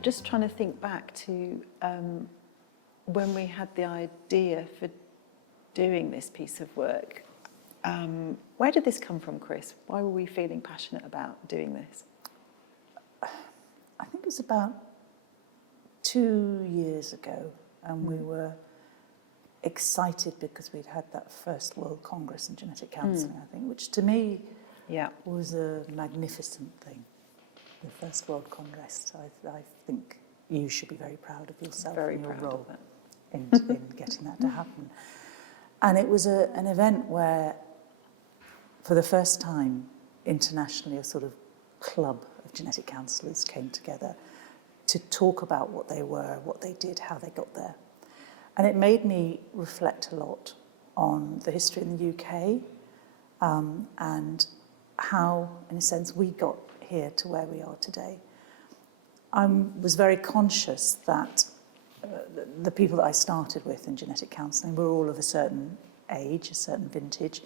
I'm just trying to think back to when we had the idea for doing this piece of work. Where did this come from, Chris? Why were we feeling passionate about doing this? I think it was about 2 years ago, and we were excited because we'd had that first World Congress in Genetic Counselling, I think, which to me was a magnificent thing. The first World Congress. I think you should be very proud of yourself and your role in getting that to happen. And it was an event where, for the first time internationally, a sort of club of genetic counsellors came together to talk about what they were, what they did, how they got there. And it made me reflect a lot on the history in the UK and how, in a sense, we got here to where we are today. I was very conscious that the people that I started with in genetic counselling were all of a certain age, a certain vintage.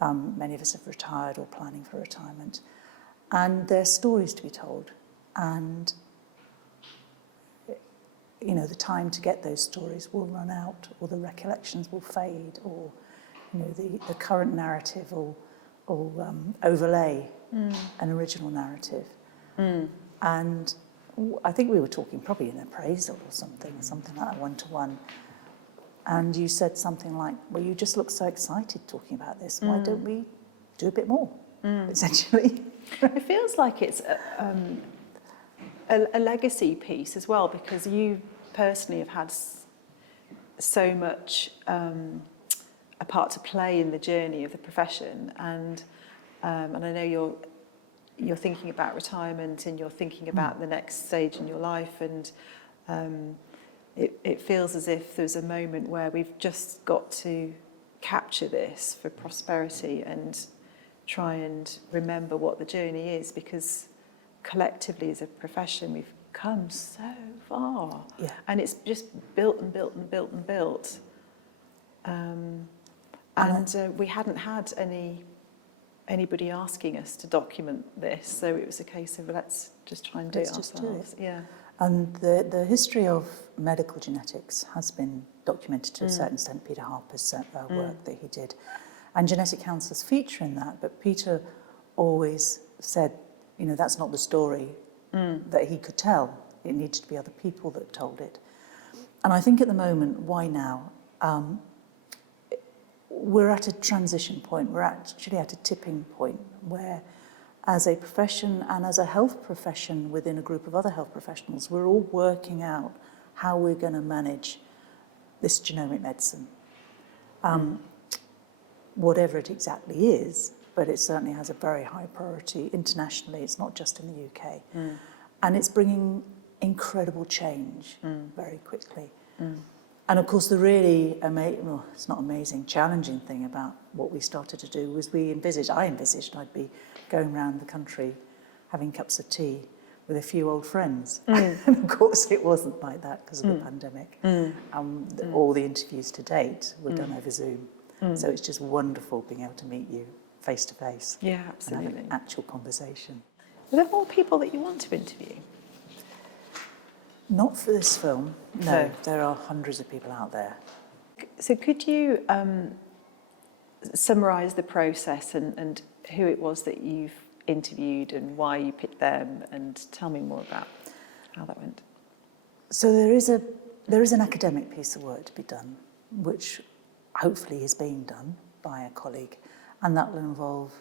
Many of us have retired or planning for retirement. And there are stories to be told. And, you know, the time to get those stories will run out, or the recollections will fade, or, you know, the current narrative will overlay an original narrative. And I think we were talking probably in appraisal or something like that, one-to-one. And you said something like, well, you just look so excited talking about this. Why don't we do a bit more, essentially? It feels like it's a legacy piece as well, because you personally have had so much a part to play in the journey of the profession, and I know you're thinking about retirement, and you're thinking about the next stage in your life, and it feels as if there's a moment where we've just got to capture this for prosperity and try and remember what the journey is, because collectively as a profession we've come so far, and it's just built and built and built and built, and we hadn't had anybody asking us to document this, so it was a case of let's just try and do it ourselves. Yeah. And the history of medical genetics has been documented to a certain extent. Peter Harper's work that he did, and genetic counsellors feature in that, but Peter always said, you know, that's not the story that he could tell. It needed to be other people that told it. And I think at the moment, why now? We're at a transition point. We're actually at a tipping point where, as a profession and as a health profession within a group of other health professionals, we're all working out how we're going to manage this genomic medicine. Whatever it exactly is, but it certainly has a very high priority internationally. It's not just in the UK. And it's bringing incredible change very quickly. And of course, the really it's not amazing, challenging thing about what we started to do was I envisaged I'd be going around the country having cups of tea with a few old friends. And of course it wasn't like that because of the pandemic. All the interviews to date were done over Zoom. So it's just wonderful being able to meet you face to face. Yeah, absolutely. And have an actual conversation. Are there more people that you want to interview? Not for this film, no. There are hundreds of people out there. So could you summarise the process and who it was that you've interviewed and why you picked them, and tell me more about how that went? So there is an academic piece of work to be done, which hopefully is being done by a colleague, and that will involve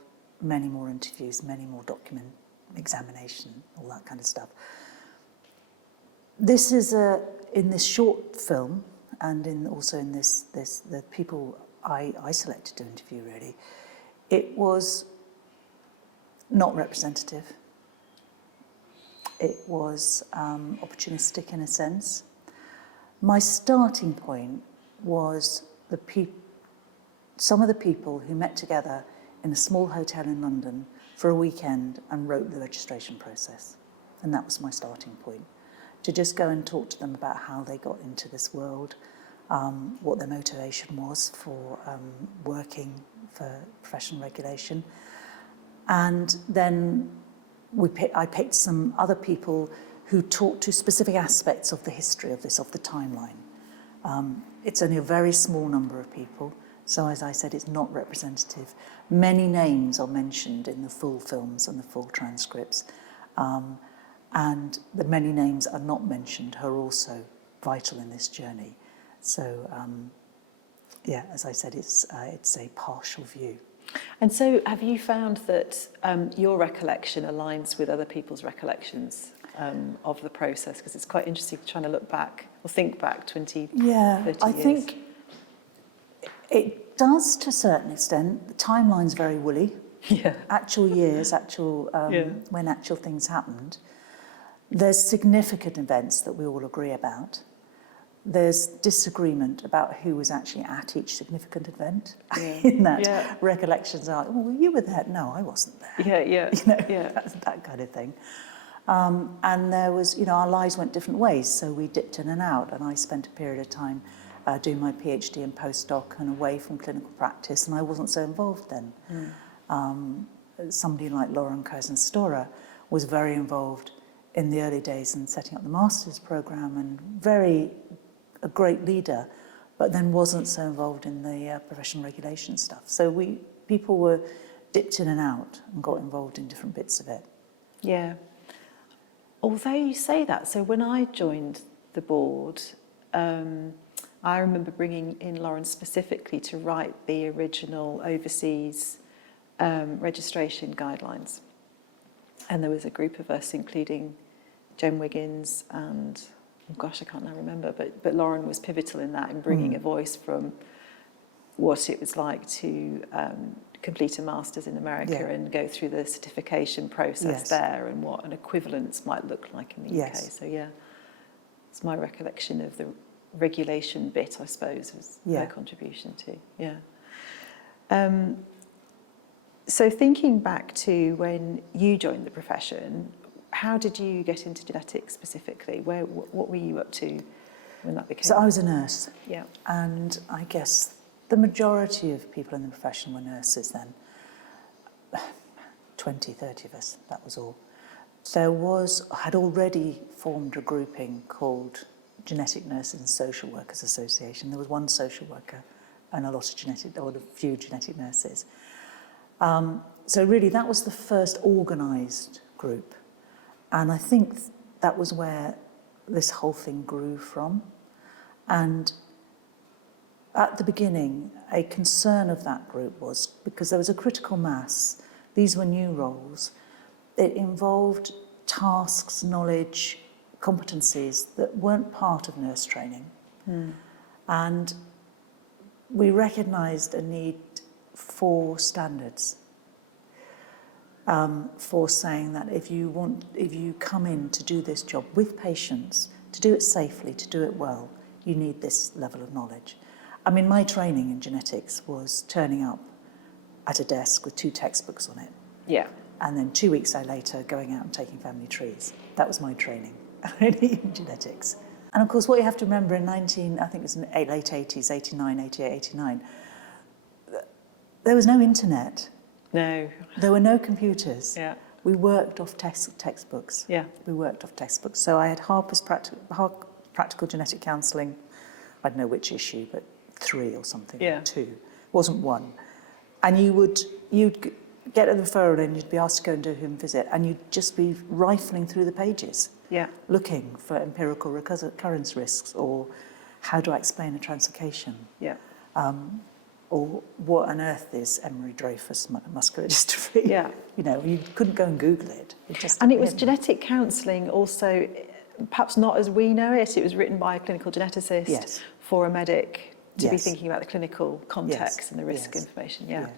many more interviews, many more document examination, all that kind of stuff. This is in this short film, and also in the people I selected to interview, really, it was not representative. It was opportunistic in a sense. My starting point was some of the people who met together in a small hotel in London for a weekend and wrote the registration process. And that was my starting point. To just go and talk to them about how they got into this world, what their motivation was for working for professional regulation. And then I picked some other people who talk to specific aspects of the history of this, of the timeline. It's only a very small number of people, so as I said, it's not representative. Many names are mentioned in the full films and the full transcripts, and the many names are not mentioned are also vital in this journey. So, yeah, as I said, it's a partial view. And so have you found that your recollection aligns with other people's recollections of the process? Because it's quite interesting trying to look back or think back 20, 30 years. I think it does to a certain extent. The timeline's very woolly. Yeah. Actual years, when actual things happened. There's significant events that we all agree about. There's disagreement about who was actually at each significant event. In that, recollections are, well, you were there. No, I wasn't there. That kind of thing. And there was, our lives went different ways, so we dipped in and out. And I spent a period of time doing my PhD and postdoc and away from clinical practice, and I wasn't so involved then. Somebody like Lauren Curzon-Storer was very involved in the early days in setting up the master's program and a great leader, but then wasn't so involved in the professional regulation stuff. So people were dipped in and out and got involved in different bits of it. Yeah. Although you say that, so when I joined the board, I remember bringing in Lauren specifically to write the original overseas registration guidelines. And there was a group of us, including Jen Wiggins and, oh gosh, I can't now remember, but Lauren was pivotal in that, in bringing a voice from what it was like to complete a master's in America and go through the certification process there, and what an equivalence might look like in the UK. So it's my recollection of the regulation bit, I suppose, was her contribution to. So thinking back to when you joined the profession, how did you get into genetics specifically? What were you up to when that became? So I was a nurse. Yeah. And I guess the majority of people in the profession were nurses then. 20, 30 of us, that was all. Had already formed a grouping called Genetic Nurses and Social Workers Association. There was one social worker and a few genetic nurses. So really that was the first organised group. And I think that was where this whole thing grew from. And at the beginning, a concern of that group was, because there was a critical mass, these were new roles, it involved tasks, knowledge, competencies that weren't part of nurse training. And we recognised a need for standards, for saying that if you come in to do this job with patients, to do it safely, to do it well, you need this level of knowledge. I mean, my training in genetics was turning up at a desk with 2 textbooks on it. Yeah. And then 2 weeks later, going out and taking family trees. That was my training in genetics. And of course, what you have to remember in I think it was in the late 80s, 89, 88, 89, there was no internet. No. There were no computers. Yeah. We worked off textbooks. Yeah. We worked off textbooks. So I had Harper's Practical Genetic Counselling, I don't know which issue, but 3 or something, or 2. It wasn't 1. And you'd get a referral and you'd be asked to go and do a home visit, and you'd just be rifling through the pages, looking for empirical recurrence risks, or how do I explain a translocation? Yeah. Or what on earth is Emery-Dreifuss muscular dystrophy? Yeah. You couldn't go and Google it. It was genetic counselling also, perhaps not as we know it. It was written by a clinical geneticist for a medic to be thinking about the clinical context and the risk information. Yeah.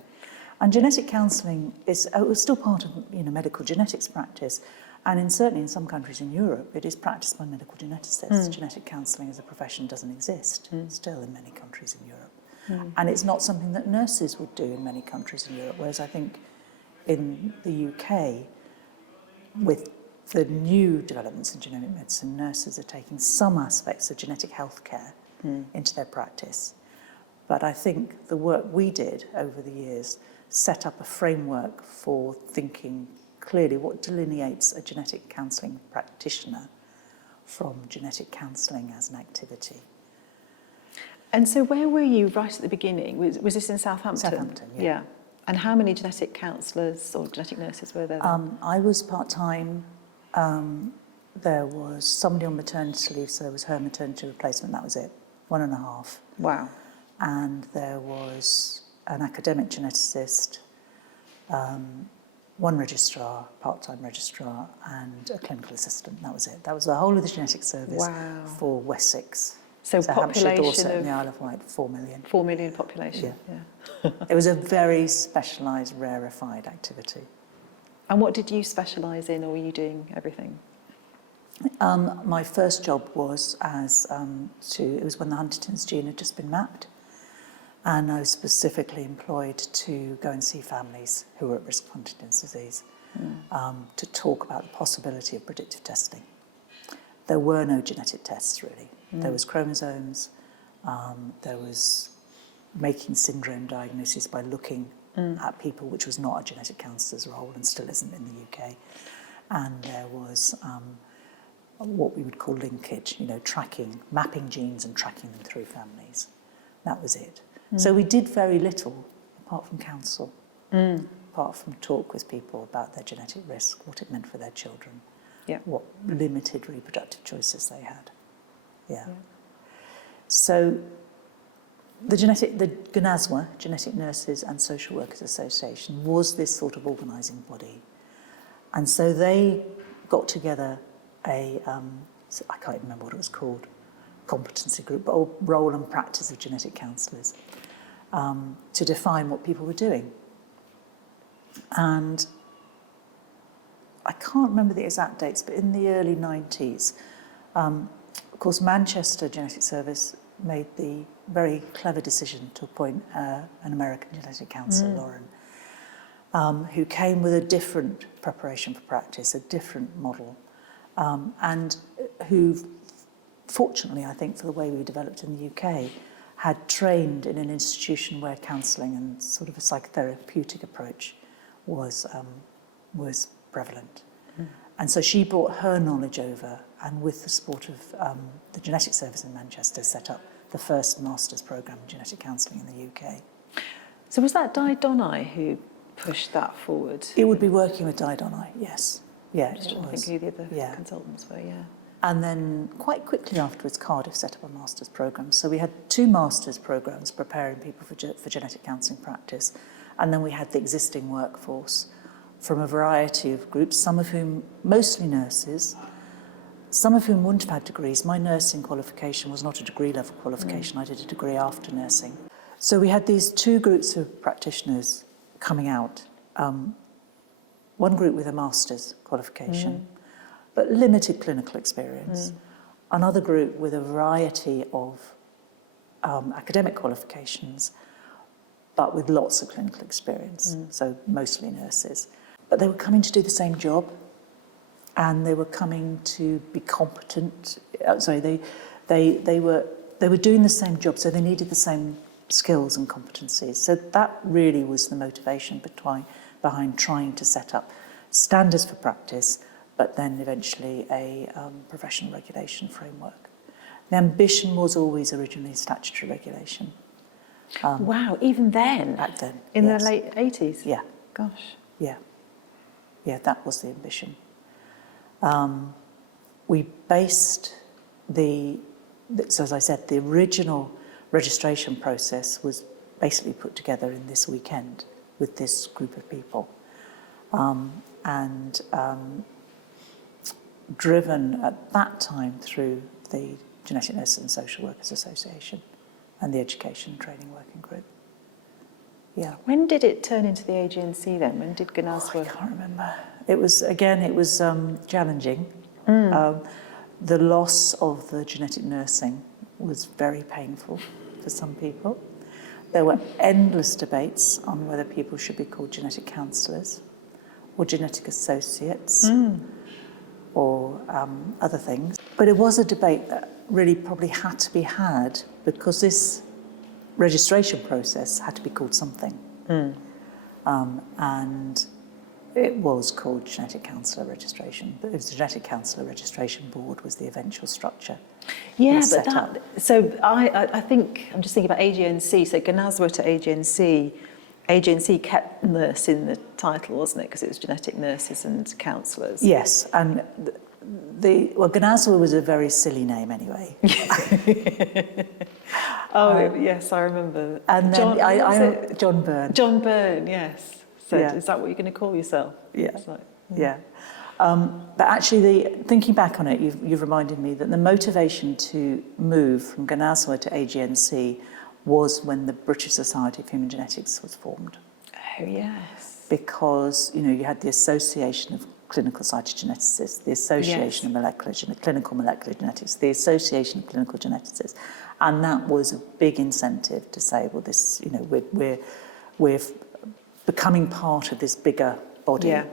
And genetic counselling was still part of medical genetics practice, and certainly in some countries in Europe, it is practiced by medical geneticists. Genetic counselling as a profession doesn't exist still in many countries in Europe. And it's not something that nurses would do in many countries in Europe, whereas I think in the UK, with the new developments in genomic medicine, nurses are taking some aspects of genetic healthcare into their practice. But I think the work we did over the years set up a framework for thinking clearly what delineates a genetic counselling practitioner from genetic counselling as an activity. And so where were you right at the beginning? Was this in Southampton? Southampton, yeah. And how many genetic counsellors or genetic nurses were there then? I was part-time. There was somebody on maternity leave, so there was her maternity replacement, that was it, 1.5. Wow. And there was an academic geneticist, one registrar, part-time registrar, and a clinical assistant, that was it. That was the whole of the genetic service for Wessex. So Hampshire, population Dorset of and the Isle of Wight, 4 million. 4 million population, yeah. It was a very specialised, rarefied activity. And what did you specialise in, or were you doing everything? My first job was it was when the Huntington's gene had just been mapped, and I was specifically employed to go and see families who were at risk of Huntington's disease to talk about the possibility of predictive testing. There were no genetic tests, really. There was chromosomes, there was making syndrome diagnoses by looking at people, which was not a genetic counsellor's role and still isn't in the UK. And there was what we would call linkage, tracking, mapping genes and tracking them through families. That was it. So we did very little apart from counsel, apart from talk with people about their genetic risk, what it meant for their children, what limited reproductive choices they had. Yeah. So the GNASWA, Genetic Nurses and Social Workers Association, was this sort of organising body. And so they got together I can't remember what it was called, competency group, or role and practice of genetic counsellors, to define what people were doing. And I can't remember the exact dates, but in the early 90s, of course, Manchester Genetic Service made the very clever decision to appoint an American genetic counsellor, Lauren, who came with a different preparation for practice, a different model, and who, fortunately, I think, for the way we developed in the UK, had trained in an institution where counselling and sort of a psychotherapeutic approach was prevalent. And so she brought her knowledge over, and with the support of the genetic service in Manchester, set up the first master's programme in genetic counselling in the UK. So was that Di Donnai who pushed that forward? It would be working with Di Donnai, yes. Yeah, I don't think who the other consultants were, And then quite quickly afterwards, Cardiff set up a master's programme. So we had 2 master's programmes preparing people for genetic counselling practice. And then we had the existing workforce from a variety of groups, some of whom, mostly nurses, some of whom wouldn't have had degrees. My nursing qualification was not a degree-level qualification. I did a degree after nursing. So we had these 2 groups of practitioners coming out. One group with a master's qualification, but limited clinical experience. Another group with a variety of academic qualifications, but with lots of clinical experience, so mostly nurses. But they were coming to do the same job, and they were coming to be competent. They were doing the same job, so they needed the same skills and competencies. So that really was the motivation behind trying to set up standards for practice, but then eventually a professional regulation framework. The ambition was always originally statutory regulation. Wow, even then? Back then, in yes. the late 80s? Yeah. Gosh. Yeah, that was the ambition. We based so as I said, the original registration process was basically put together in this weekend with this group of people, and driven at that time through the Genetic Nurses and Social Workers Association and the Education and Training Working Group. Yeah. When did it turn into the AGNC then? When did GNASWA? I can't remember. It was challenging. The loss of the genetic nursing was very painful for some people. There were endless debates on whether people should be called genetic counsellors or genetic associates or other things. But it was a debate that really probably had to be had because this registration process had to be called something. And It was called Genetic Counsellor Registration, but it was the Genetic Counsellor Registration Board was the eventual structure. Yeah, was but set up. so I think, I'm just thinking about AGNC, so Gnaswa to AGNC, AGNC kept nurse in the title, wasn't it? Because it was genetic nurses and counsellors. Yes, and well, Gnaswa was a very silly name anyway. Yes, I remember. And then John, John Byrne. John Byrne, yes. Said, Yeah. is that what you're going to call yourself? Yeah. It's like, Yeah. But actually, thinking back on it, you've reminded me that the motivation to move from Gnaswa to AGNC was when the British Society of Human Genetics was formed. Oh, yes. Because, you had the Association of Clinical Cytogeneticists, the Association of Clinical Molecular Genetics, the Association of Clinical Geneticists, and that was a big incentive to say, well, this, we're becoming part of this bigger body. Yeah.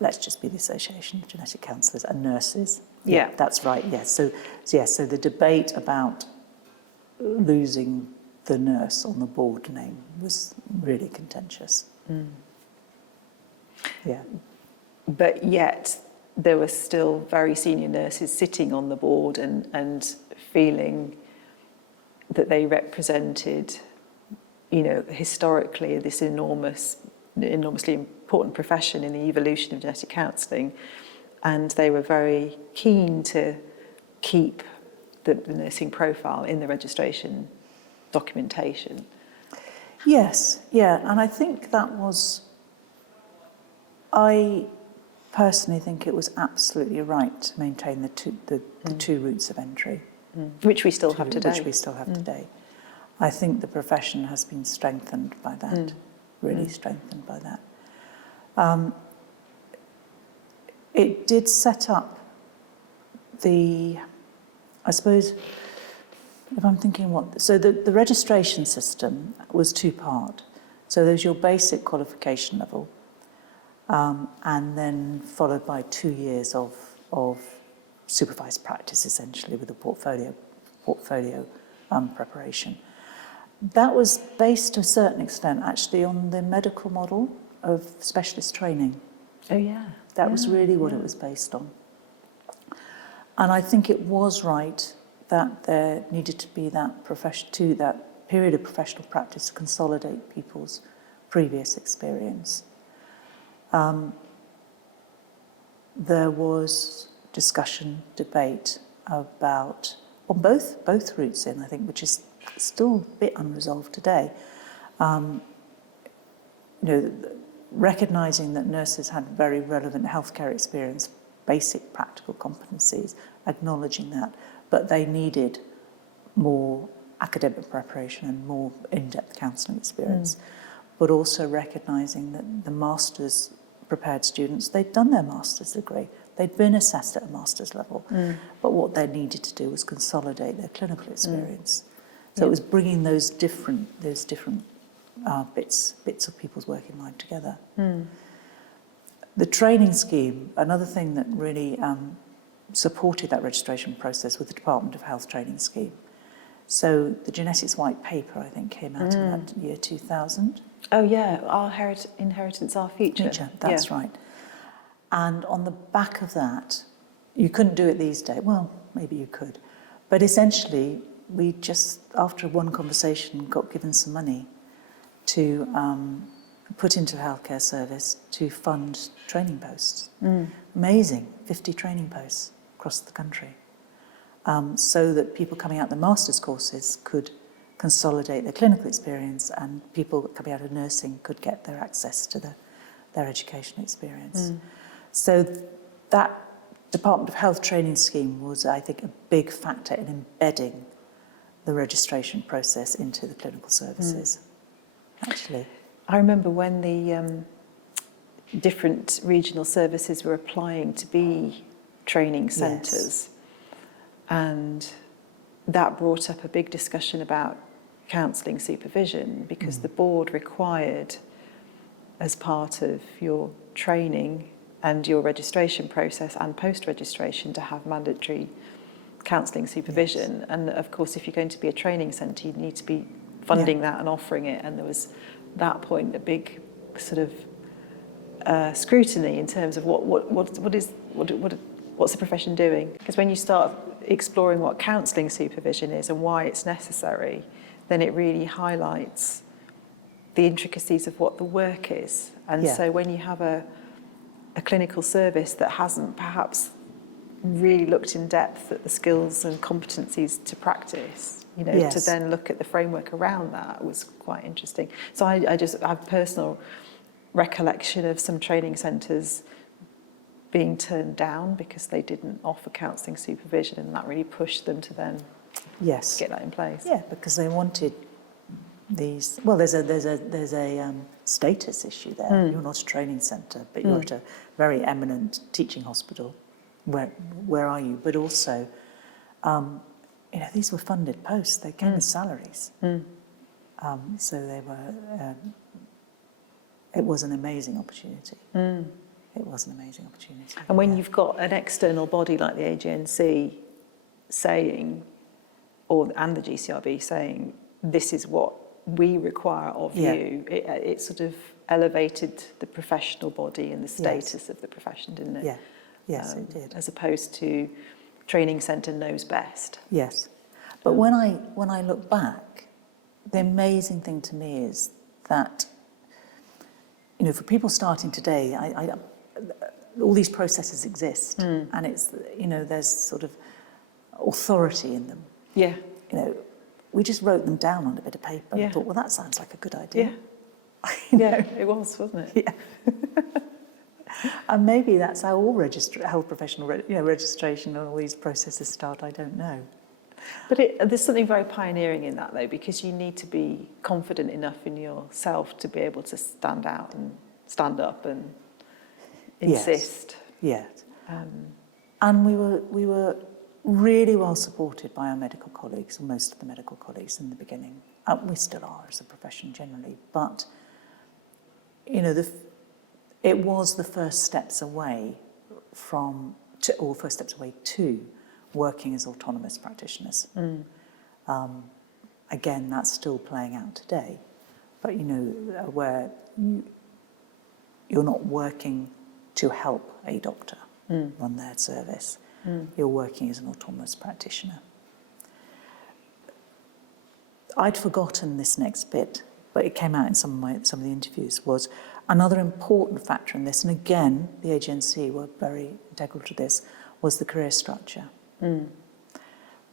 Let's just be the Association of Genetic Counsellors and Nurses. Yeah. That's right, yes. So the debate about losing the nurse on the board name was really contentious. Yeah. But yet there were still very senior nurses sitting on the board and feeling that they represented, historically this enormously important profession in the evolution of genetic counselling, and they were very keen to keep the nursing profile in the registration documentation. Yes, yeah, and I think I personally think it was absolutely right to maintain the two routes of entry. Which we still have today. Which we still have today. I think the profession has been strengthened by that, really strengthened by that. It did set up I suppose, if I'm thinking so the registration system was two-part. So there's your basic qualification level, and then followed by 2 years of supervised practice, essentially, with a portfolio preparation. That was based to a certain extent, actually, on the medical model of specialist training. Oh, yeah. That was really what it was based on. And I think it was right that there needed to be that period of professional practice to consolidate people's previous experience. There was discussion, debate about, on both routes in, I think, which is still a bit unresolved today. Recognising that nurses had very relevant healthcare experience, basic practical competencies, acknowledging that, but they needed more academic preparation and more in-depth counselling experience, but also recognising that the master's prepared students, they'd done their master's degree, they'd been assessed at a master's level, but what they needed to do was consolidate their clinical experience. So it was bringing those different bits of people's working life together. The training scheme, another thing that really supported that registration process, was the Department of Health training scheme. So the genetics white paper, I think, came out in that year 2000. Oh yeah, Our Inheritance, Our Future. That's right. And on the back of that, you couldn't do it these days. Well, maybe you could. But essentially, we just, after one conversation, got given some money to put into the healthcare service to fund training posts. Amazing, 50 training posts across the country. So that people coming out the master's courses could consolidate their clinical experience, and people coming out of nursing could get their access to their educational experience. So that Department of Health training scheme was, I think, a big factor in embedding the registration process into the clinical services, actually. I remember when the different regional services were applying to be training centres, and that brought up a big discussion about counselling supervision, because the board required, as part of your training and your registration process and post-registration, to have mandatory counselling supervision. And of course, if you're going to be a training centre, you need to be funding that and offering it. And there was, at that point, a big sort of scrutiny in terms of what's the profession doing? Because when you start exploring what counselling supervision is and why it's necessary, then it really highlights the intricacies of what the work is. And so when you have a clinical service that hasn't perhaps really looked in depth at the skills and competencies to practice, you know, to then look at the framework around that was quite interesting. So I just have personal recollection of some training centres being turned down because they didn't offer counselling supervision, and that really pushed them to then get that in place. Yeah, because they wanted these. Well, there's a status issue there. You're not a training centre, but you're at a very eminent teaching hospital. Where are you? But also, you know, these were funded posts. They came with salaries. So they were. It was an amazing opportunity. It was an amazing opportunity. And when you've got an external body like the AGNC saying, and the GCRB saying, this is what we require of you, it sort of elevated the professional body and the status of the profession, didn't it? Yeah. Yes, it did. As opposed to training centre knows best. Yes. But when I look back, the amazing thing to me is that, you know, for people starting today, all these processes exist, and it's, you know, there's sort of authority in them. Yeah. You know, we just wrote them down on a bit of paper and thought, well, that sounds like a good idea. Yeah, it was, wasn't it? Yeah. And maybe that's how all health professional registration and all these processes start, I don't know. But there's something very pioneering in that, though, because you need to be confident enough in yourself to be able to stand out and stand up and insist. Yes. And we were really well supported by our medical colleagues, or most of the medical colleagues in the beginning. We still are as a profession generally, but you know, it was the first steps away to working as autonomous practitioners. Again, that's still playing out today, but you know, where you're not working to help a doctor run their service. You're working as an autonomous practitioner. I'd forgotten this next bit, but it came out in some of the interviews, was another important factor in this, and again, the AGNC were very integral to this, was the career structure.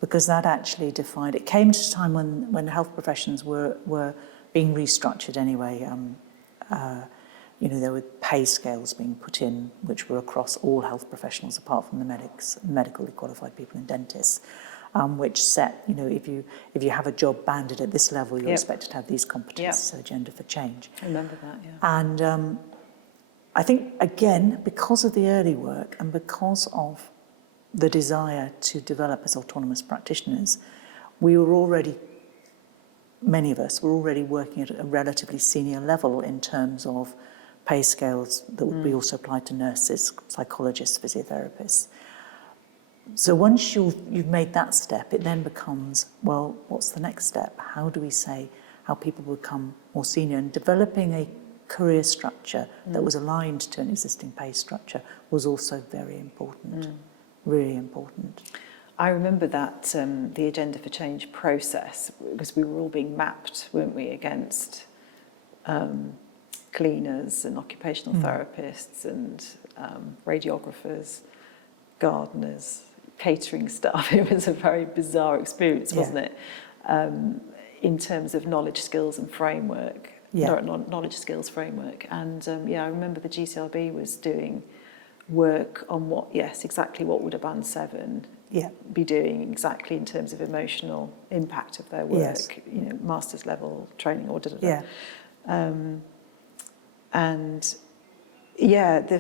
Because that actually defined, it came to a time when health professions were being restructured anyway. You know, there were pay scales being put in, which were across all health professionals, apart from the medics, medically qualified people and dentists, which set, you know, if you have a job banded at this level, you're expected to have these competencies, so Agenda for Change. I remember that, And I think, again, because of the early work and because of the desire to develop as autonomous practitioners, we were already, many of us were already working at a relatively senior level in terms of pay scales that would be also applied to nurses, psychologists, physiotherapists. So once you've made that step, it then becomes, well, what's the next step? How do we say how people become more senior? And developing a career structure that was aligned to an existing pay structure was also very important, really important. I remember that the Agenda for Change process, because we were all being mapped, weren't we, against cleaners and occupational therapists and radiographers, gardeners, catering staff. It was a very bizarre experience, wasn't it? In terms of knowledge, skills and framework, knowledge, skills, framework. And I remember the GCRB was doing work on exactly what would a Band 7 be doing exactly in terms of emotional impact of their work, you know, master's level training or and the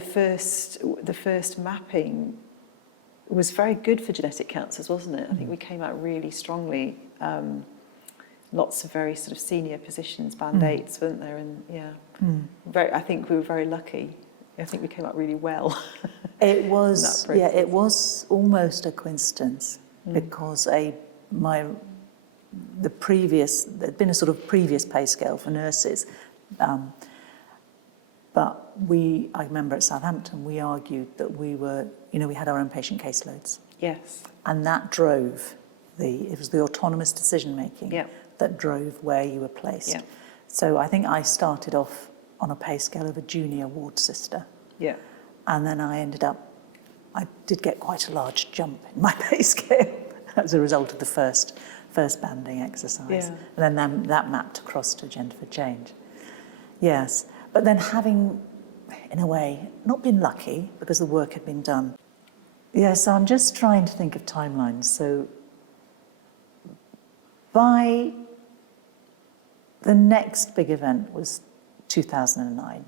first mapping was very good for genetic counsellors, wasn't it? I think we came out really strongly. Lots of very sort of senior positions, Band 8s, weren't there? And I think we were very lucky. I think we came out really well. It was, it was almost a coincidence because there'd been a sort of previous pay scale for nurses, But I remember at Southampton, we argued that we had our own patient caseloads. Yes. And that drove it was the autonomous decision making Yeah. that drove where you were placed. Yeah. So I think I started off on a pay scale of a junior ward sister. Yeah. And then I did get quite a large jump in my pay scale as a result of the first banding exercise. Yeah. And then that mapped across to Gender for Change. Yes. But then having, in a way, not been lucky because the work had been done. Yeah, so I'm just trying to think of timelines. So by the next big event was 2009,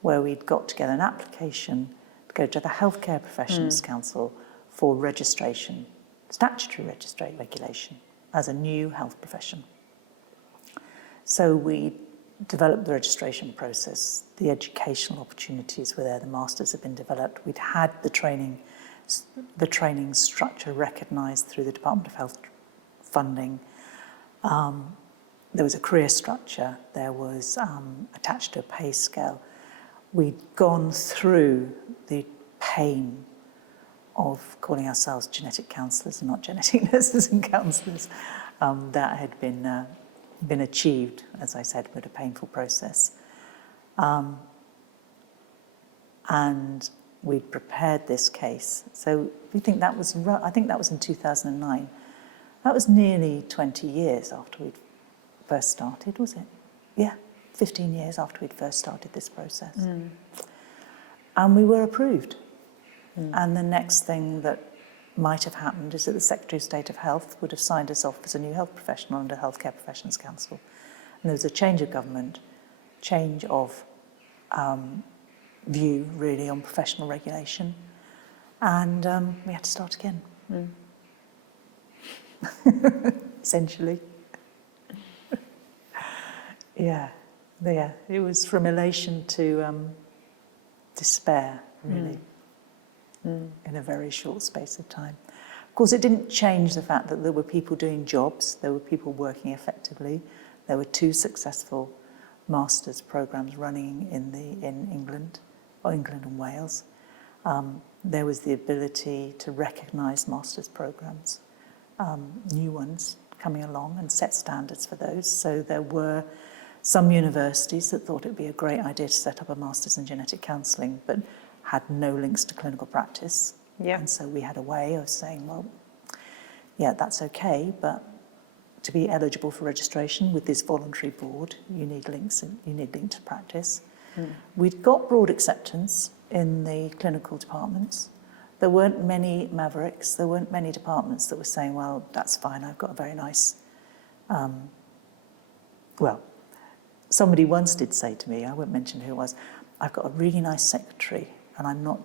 where we'd got together an application to go to the Healthcare Professions Council for registration, statutory regulation, as a new health profession. So we developed the registration process, the educational opportunities were there, the masters had been developed, we'd had the training structure recognised through the Department of Health funding. There was a career structure, there was attached to a pay scale. We'd gone through the pain of calling ourselves genetic counsellors and not genetic nurses and counsellors. That had been achieved, as I said, with a painful process. And we'd prepared this case. So we think I think that was in 2009. That was nearly 20 years after we'd first started, was it? Yeah, 15 years after we'd first started this process. And we were approved. And the next thing that might have happened is that the Secretary of State of Health would have signed us off as a new health professional under Healthcare Professions Council. And there was a change of government, change of view, really, on professional regulation. And we had to start again. Essentially. Yeah. It was from elation to despair, really. In a very short space of time. Of course, it didn't change the fact that there were people doing jobs, there were people working effectively, there were 2 successful master's programmes running in England and Wales. There was the ability to recognise master's programmes, new ones coming along, and set standards for those. So there were some universities that thought it would be a great idea to set up a master's in genetic counselling, but had no links to clinical practice. Yeah. And so we had a way of saying, well, yeah, that's okay, but to be eligible for registration with this voluntary board, you need links to practice. We'd got broad acceptance in the clinical departments. There weren't many mavericks, there weren't many departments that were saying, well, that's fine, I've got a very nice, somebody once did say to me, I won't mention who it was, I've got a really nice secretary, and I'm not,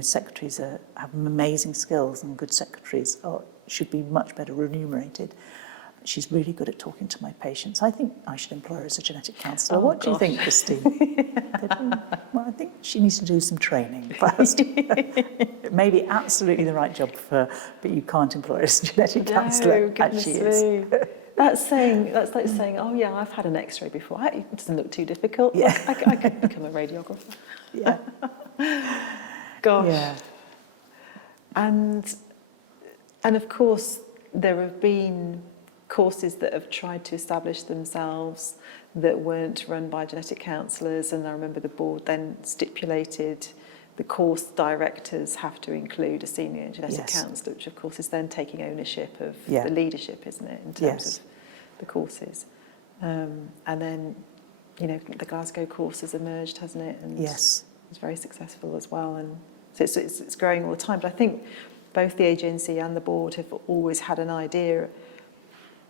secretaries have amazing skills, and good secretaries should be much better remunerated. She's really good at talking to my patients. I think I should employ her as a genetic counsellor. What do you think, Christine? Well, I think she needs to do some training first. It may be absolutely the right job for her, but you can't employ her as a genetic counsellor, as she is. That's like saying, oh yeah, I've had an X-ray before. It doesn't look too difficult. Yeah. I could become a radiographer. Yeah. Gosh. Yeah. And of course, there have been courses that have tried to establish themselves that weren't run by genetic counsellors, and I remember the board then stipulated the course directors have to include a senior genetic counsellor, which of course is then taking ownership of the leadership, isn't it, in terms of the courses. And then, the Glasgow course has emerged, hasn't it? And it's very successful as well. And so it's growing all the time. But I think both the agency and the board have always had an idea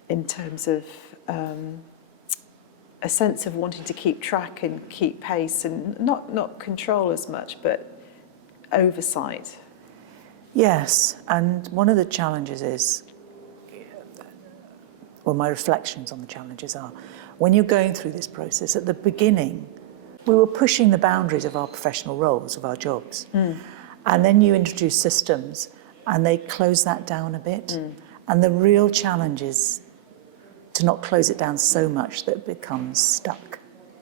in terms of a sense of wanting to keep track and keep pace, and not control as much, but oversight. Yes, and one of the challenges is, well, my reflections on the challenges are, when you're going through this process, at the beginning, we were pushing the boundaries of our professional roles, of our jobs. And then you introduce systems, and they close that down a bit. And the real challenge is to not close it down so much that it becomes stuck.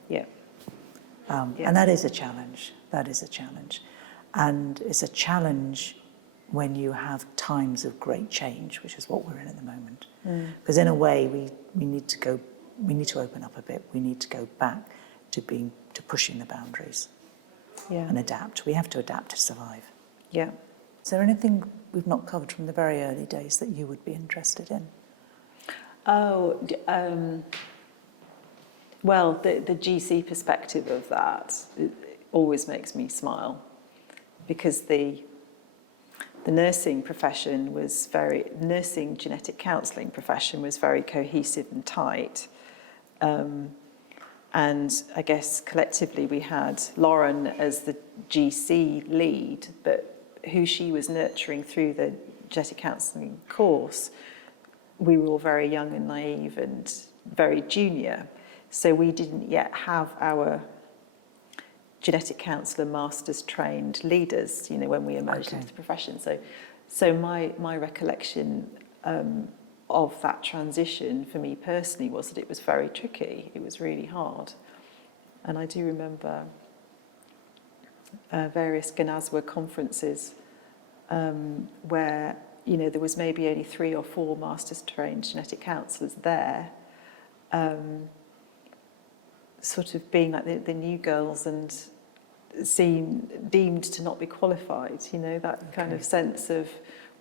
Yeah. And that is a challenge. That is a challenge. And it's a challenge when you have times of great change, which is what we're in at the moment. Because in a way, we need to open up a bit. We need to go back to pushing the boundaries and adapt. We have to adapt to survive. Yeah. Is there anything we've not covered from the very early days that you would be interested in? Well, the GC perspective of that always makes me smile, because the nursing profession was nursing genetic counselling profession was very cohesive and tight. And I guess collectively we had Lauren as the GC lead, but who she was nurturing through the genetic counselling course, we were all very young and naive and very junior. So we didn't yet have our genetic counsellor masters trained leaders, when we emerged into the profession. So my recollection of that transition for me personally was that it was very tricky. It was really hard. And I do remember various Gnaswa conferences where, there was maybe only 3 or 4 masters trained genetic counsellors there, sort of being like the new girls and deemed to not be qualified, that kind of sense of,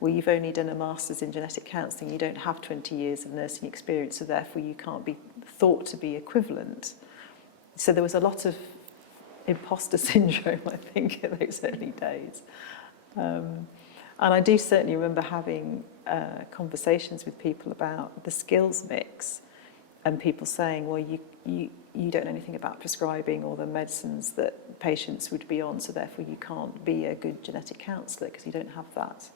well, you've only done a master's in genetic counselling, you don't have 20 years of nursing experience, so therefore you can't be thought to be equivalent. So there was a lot of imposter syndrome, I think, in those early days. And I do certainly remember having conversations with people about the skills mix, and people saying, well, you don't know anything about prescribing or the medicines that patients would be on, so therefore you can't be a good genetic counsellor because you don't have that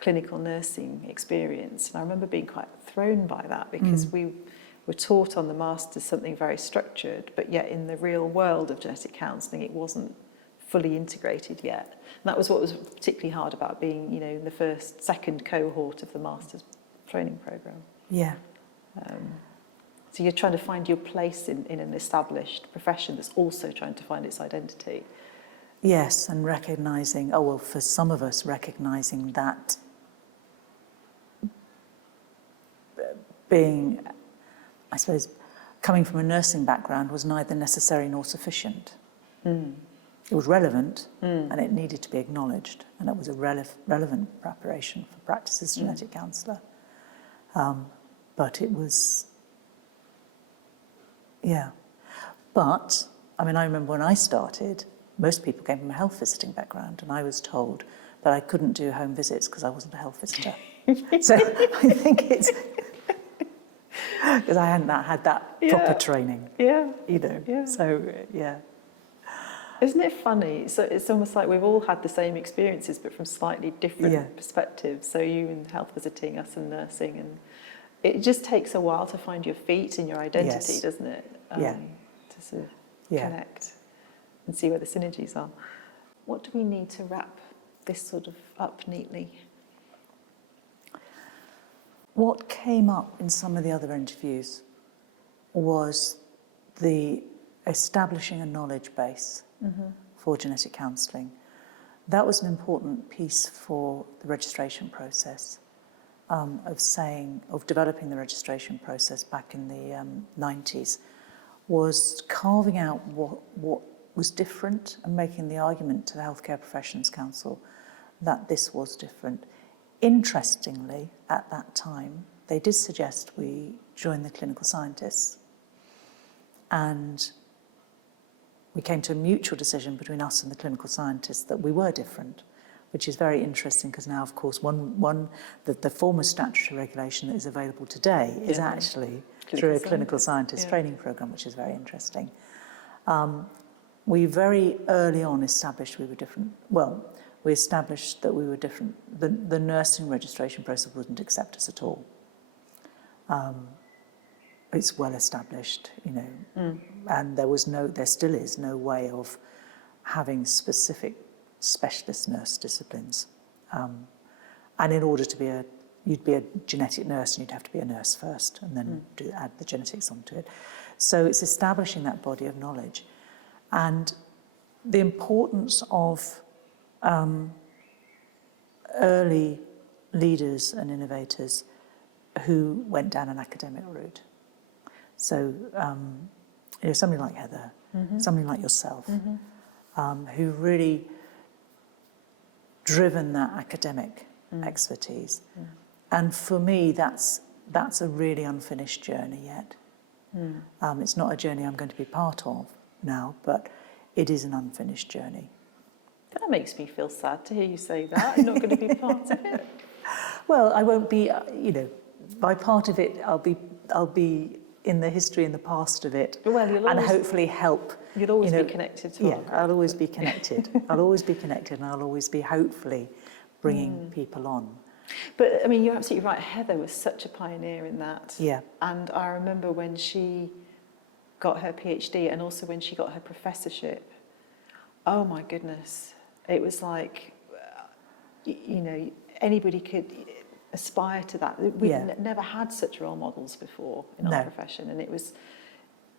clinical nursing experience. And I remember being quite thrown by that, because we were taught on the masters something very structured, but yet in the real world of genetic counselling it wasn't fully integrated yet. And that was what was particularly hard about being, in the second cohort of the masters training programme. Yeah. So you're trying to find your place in an established profession that's also trying to find its identity. Yes, and recognising, for some of us, recognising that being, I suppose, coming from a nursing background was neither necessary nor sufficient. It was relevant, and it needed to be acknowledged, and it was a relevant preparation for practice as a genetic counsellor. But it was, But, I remember when I started, most people came from a health visiting background, and I was told that I couldn't do home visits because I wasn't a health visitor. So I think it's because I hadn't had that proper training. So, Isn't it funny? So it's almost like we've all had the same experiences, but from slightly different perspectives. So you in health visiting, us in nursing, and it just takes a while to find your feet and your identity, doesn't it? To sort of connect and see where the synergies are. What do we need to wrap this sort of up neatly? What came up in some of the other interviews was the establishing a knowledge base for genetic counselling. That was an important piece for the registration process, of developing the registration process back in the 90s, was carving out what was different and making the argument to the Healthcare Professions Council that this was different. Interestingly, at that time, they did suggest we join the clinical scientists, and we came to a mutual decision between us and the clinical scientists that we were different, which is very interesting because now, of course, the former statutory regulation that is available today is actually through a clinical scientist training programme, which is very interesting. We very early on established we were different. Well, we established that we were different. The nursing registration process wouldn't accept us at all. It's well established, and there still is no way of having specific specialist nurse disciplines. And in order to you'd be a genetic nurse, and you'd have to be a nurse first, and then add the genetics onto it. So it's establishing that body of knowledge. And the importance of early leaders and innovators who went down an academic route. So, somebody like Heather, somebody like yourself, who really driven that academic expertise. And for me, that's a really unfinished journey yet. It's not a journey I'm going to be part of now, but it is an unfinished journey. That makes me feel sad to hear you say that. I'm not going to be part of it. Well, I won't be, by part of it, I'll be in the history and the past of it, Well, you'll and always, hopefully help. you'll always be connected to Yeah, I'll always be connected. I'll always be connected, and I'll always be hopefully bringing people on. But I mean, you're absolutely right. Heather was such a pioneer in that. Yeah. And I remember when she got her PhD and also when she got her professorship. Oh my goodness. It was like, anybody could aspire to that. We've never had such role models before in our profession. And it was,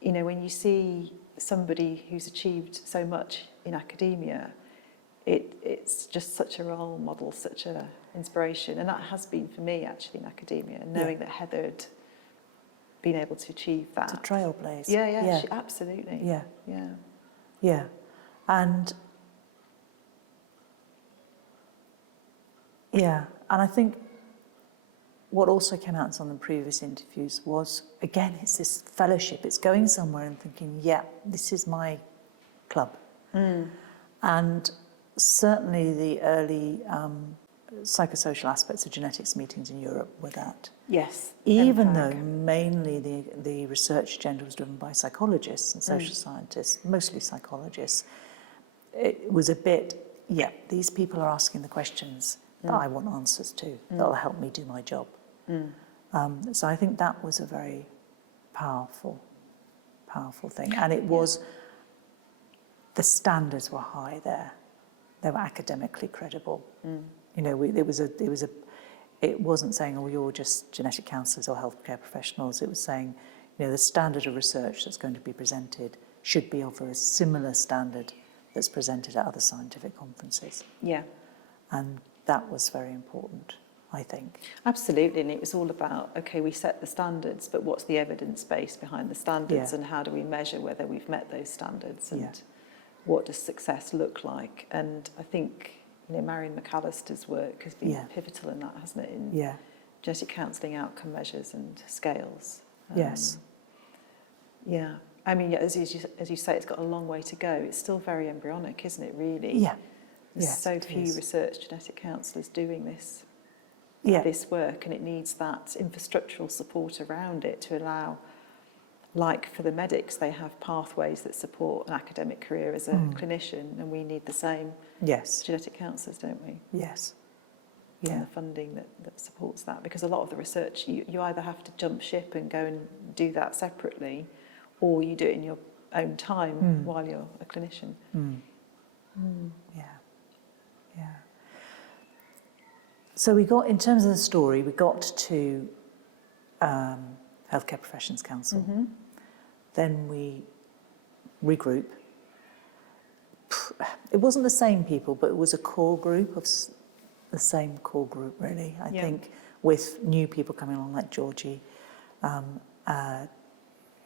when you see somebody who's achieved so much in academia, it's just such a role model, such an inspiration. And that has been for me, actually, in academia, and knowing that Heather had been able to achieve that. It's a trailblaze. Yeah. Absolutely. Yeah. And I think what also came out in some of the previous interviews was, again, it's this fellowship. It's going somewhere and thinking, this is my club. And certainly the early psychosocial aspects of genetics meetings in Europe were that. Yes. Even though mainly the research agenda was driven by psychologists and social scientists, mostly psychologists, it was a bit, these people are asking the questions that I want answers to, that'll help me do my job. So I think that was a very powerful thing. And it was, the standards were high there. They were academically credible. It wasn't saying, oh, you're just genetic counsellors or healthcare professionals. It was saying, the standard of research that's going to be presented should be of a similar standard that's presented at other scientific conferences. Yeah. And that was very important, I think. Absolutely, and it was all about, okay, we set the standards, but what's the evidence base behind the standards, and how do we measure whether we've met those standards, and what does success look like? And I think, Marion McAllister's work has been pivotal in that, hasn't it? In genetic counselling outcome measures and scales. Yes. Yeah. I mean, as you say, it's got a long way to go. It's still very embryonic, isn't it, really? Yeah. There's so few research genetic counsellors doing this work, and it needs that infrastructural support around it to allow, like for the medics, they have pathways that support an academic career as a clinician, and we need the same genetic counsellors, don't we? Yes. And the funding that supports that, because a lot of the research, you either have to jump ship and go and do that separately, or you do it in your own time while you're a clinician. Yeah. So we got, in terms of the story, we got to Healthcare Professions Council. Then we regroup. It wasn't the same people, but it was a core group of the same core group, really. I think with new people coming along, like Georgie.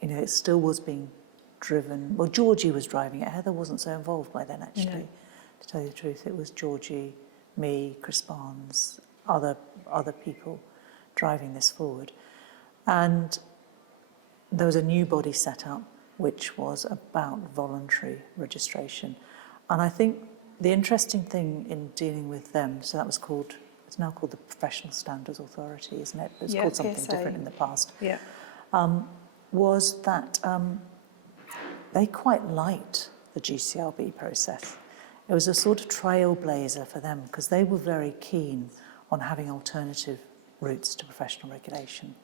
It still was being driven. Well, Georgie was driving it. Heather wasn't so involved by then, actually. No. To tell you the truth, it was Georgie, me, Chris Barnes, other people driving this forward. And there was a new body set up, which was about voluntary registration. And I think the interesting thing in dealing with them, so that was called, it's now called the Professional Standards Authority, isn't it? It was called something different in the past. Was that they quite liked the GCRB process. It was a sort of trailblazer for them, because they were very keen on having alternative routes to professional regulation.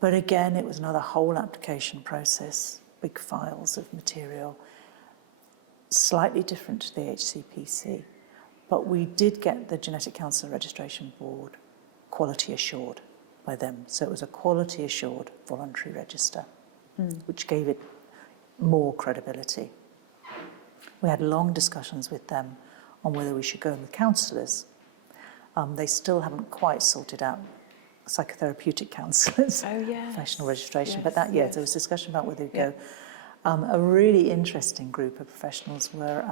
But again, it was another whole application process, big files of material, slightly different to the HCPC. But we did get the Genetic Counselling Registration Board quality assured by them. So it was a quality assured voluntary register, which gave it more credibility. We had long discussions with them on whether we should go in with counsellors. They still haven't quite sorted out psychotherapeutic counsellors, Oh, yes. professional registration, but Yes, there was discussion about whether we Yeah. go. A really interesting group of professionals were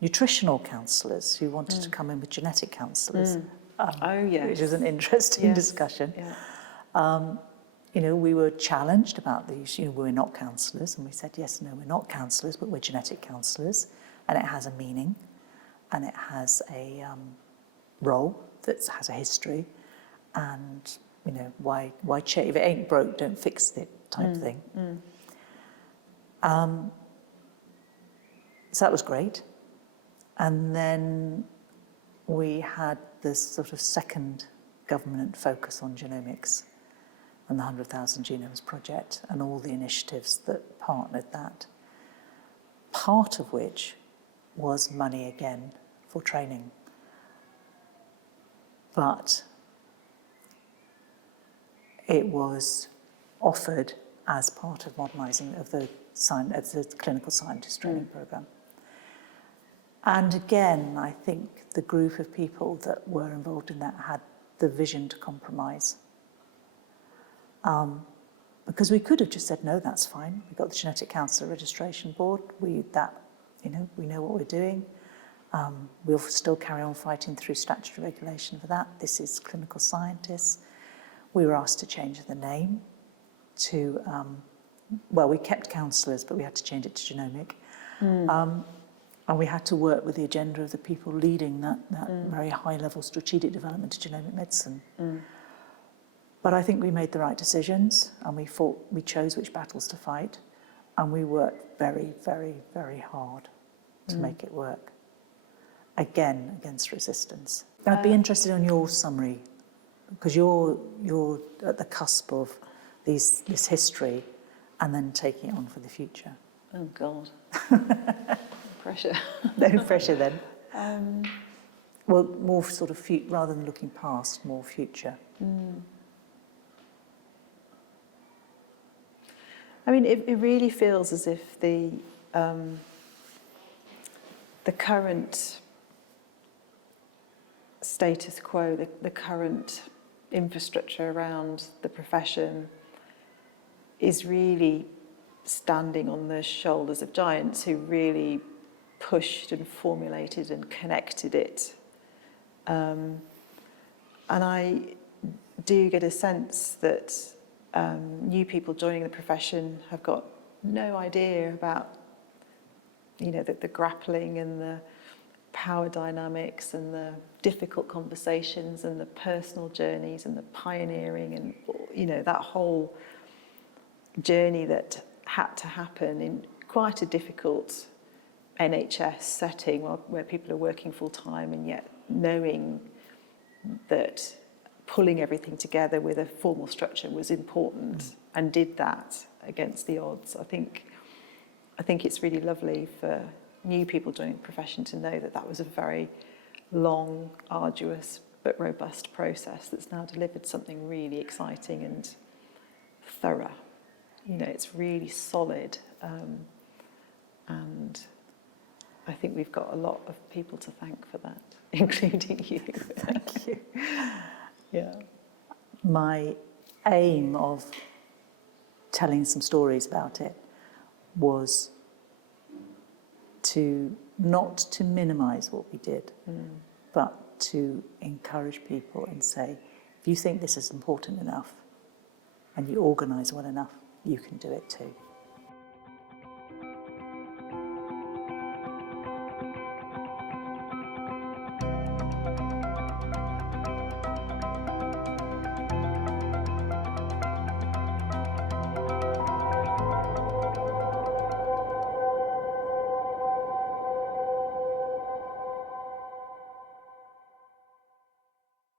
nutritional counsellors who wanted to come in with genetic counsellors, Oh, yes. which was an interesting Yes. discussion. Yeah. You know, we were challenged about these, you know, we're not counsellors, and we said, yes, no, we're not counsellors, but we're genetic counsellors, and it has a meaning, and it has a role that has a history, and, you know, why change? If it ain't broke, don't fix it type thing. So that was great. And then we had this sort of second government focus on genomics and the 100,000 Genomes Project and all the initiatives that partnered that, part of which was money again for training. But it was offered as part of modernising of the clinical scientist training programme. And again, I think the group of people that were involved in that had the vision to compromise. Because we could have just said, no, that's fine. We've got the Genetic Counsellor Registration Board. We know what we're doing. We'll still carry on fighting through statutory regulation for that. This is clinical scientists. We were asked to change the name to, well, we kept counsellors, but we had to change it to genomic. And we had to work with the agenda of the people leading that very high-level strategic development of genomic medicine. But I think we made the right decisions, and we chose which battles to fight, and we worked very, very, very hard to make it work. Again, against resistance. I'd be interested in your summary, because you're at the cusp of this history and then taking it on for the future. Oh, God. Pressure. No pressure then. Well, more sort of rather than looking past, more future. I mean, it really feels as if the current status quo, the current infrastructure around the profession is really standing on the shoulders of giants who really pushed and formulated and connected it. And I do get a sense that new people joining the profession have got no idea about, you know, the grappling and the power dynamics and the difficult conversations and the personal journeys and the pioneering and, you know, that whole journey that had to happen in quite a difficult NHS setting where people are working full time, and yet knowing that pulling everything together with a formal structure was important and did that against the odds. I think it's really lovely for new people joining the profession to know that that was a very long, arduous but robust process that's now delivered something really exciting and thorough. You know, it's really solid, and I think we've got a lot of people to thank for that, including you. Thank you. Yeah. My aim of telling some stories about it was not to minimise what we did, but to encourage people and say, if you think this is important enough and you organise well enough, you can do it too.